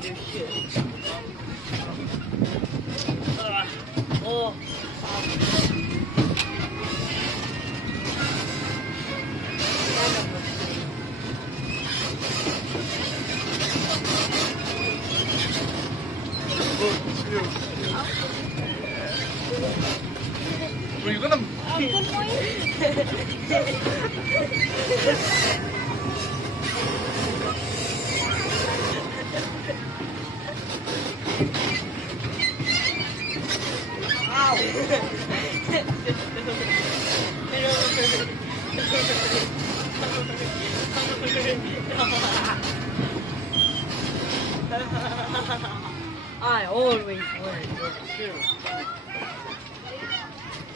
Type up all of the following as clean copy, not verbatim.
can't do shit. Oh. Were you gonna? I always win too.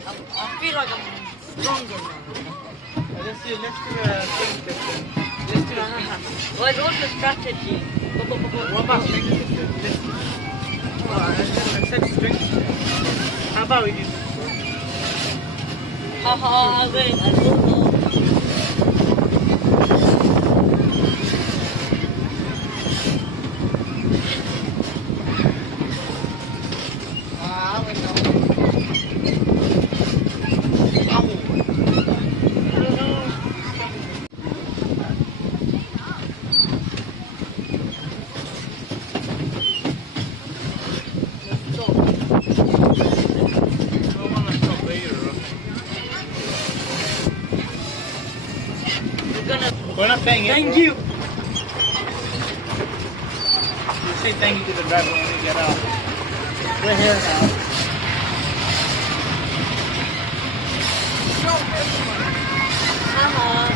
I feel like I'm stronger now. Let's do a thing system. Let's do a thing. Well, what's the strategy? What about strength system? Let's set strength. How about we do? Haha, wait, I don't know. We're not paying it. Thank you. You say thank you to the driver when we get out. We're here now. Haha,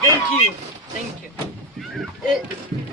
Thank you. Thank you.